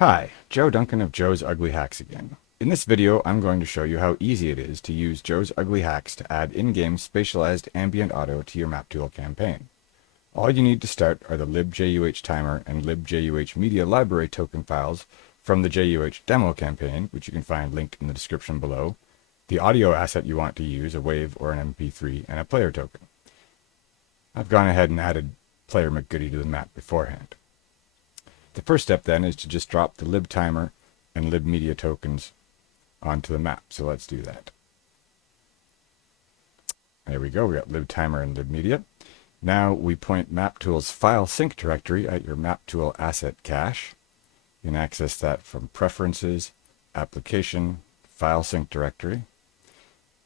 Hi, Joe Duncan of Joe's Ugly Hacks again. In this video, I'm going to show you how easy it is to use Joe's Ugly Hacks to add in-game spatialized ambient audio to your Maptool campaign. All you need to start are the libJUH timer and libJUH media library token files from the JUH demo campaign, which you can find linked in the description below, the audio asset you want to use, a wave or an MP3, and a player token. I've gone ahead and added player McGoody to the map beforehand. The first step then is to just drop the lib timer and lib media tokens onto the map. So let's do that. There we go. We got lib timer and lib media. Now we point Maptool's file sync directory at your Maptool asset cache. You can access that from Preferences, Application, File Sync Directory.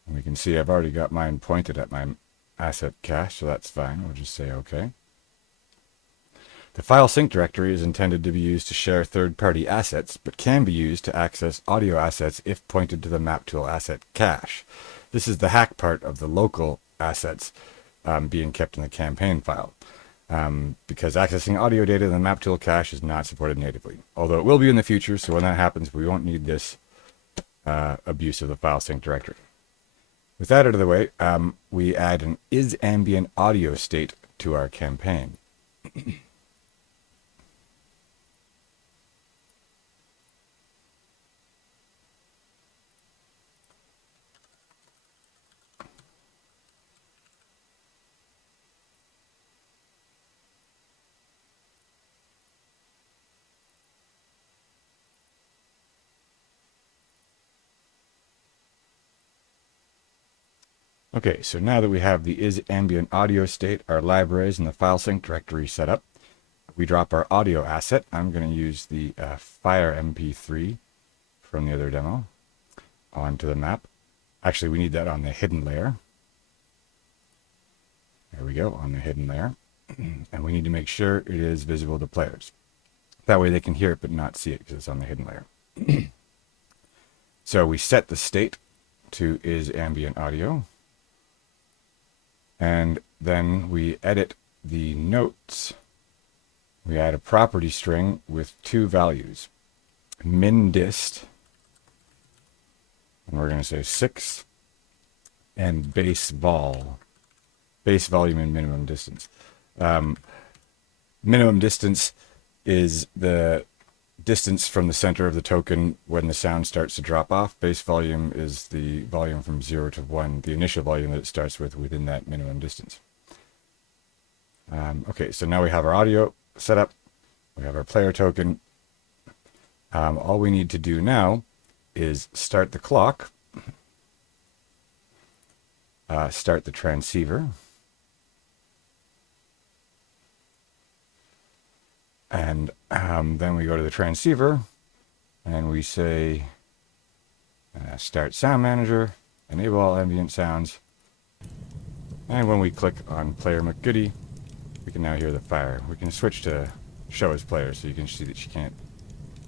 And we can see I've already got mine pointed at my asset cache, so that's fine. We'll just say OK. The file sync directory is intended to be used to share third-party assets, but can be used to access audio assets if pointed to the Maptool asset cache. This is the hack part of the local assets being kept in the campaign file, because accessing audio data in the Maptool cache is not supported natively, although it will be in the future, so when that happens, we won't need this abuse of the file sync directory. With that out of the way, we add an isAmbient audio state to our campaign. Okay, so now that we have the isAmbient audio state, our libraries, and the file sync directory set up, we drop our audio asset. I'm going to use the Fire MP3 from the other demo onto the map. Actually, we need that on the hidden layer. There we go, on the hidden layer. And we need to make sure it is visible to players. That way they can hear it but not see it because it's on the hidden layer. So we set the state to isAmbient audio. And then we edit the notes. We add a property string with two values, min_dist, and we're going to say 6, and base volume and minimum distance. Minimum distance is the distance from the center of the token when the sound starts to drop off. Base volume is the volume from 0 to 1, the initial volume that it starts with within that minimum distance. Okay, so now we have our audio set up. We have our player token. All we need to do now is start the clock, start the transceiver, and then we go to the transceiver and we say start sound manager, enable all ambient sounds, and when we click on player McGoody, we can now hear the fire. We can switch to show as player so you can see that she can't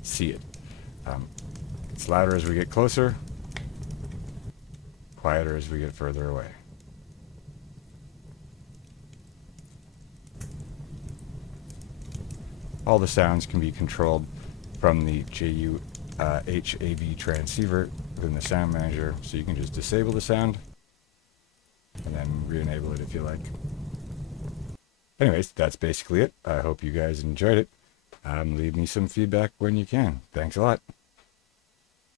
see it. It's louder as we get closer, quieter as we get further away. All the sounds can be controlled from the JUH AV transceiver within the sound manager, so you can just disable the sound and then re-enable it if you like. Anyways, that's basically it. I hope you guys enjoyed it. Leave me some feedback when you can. Thanks a lot.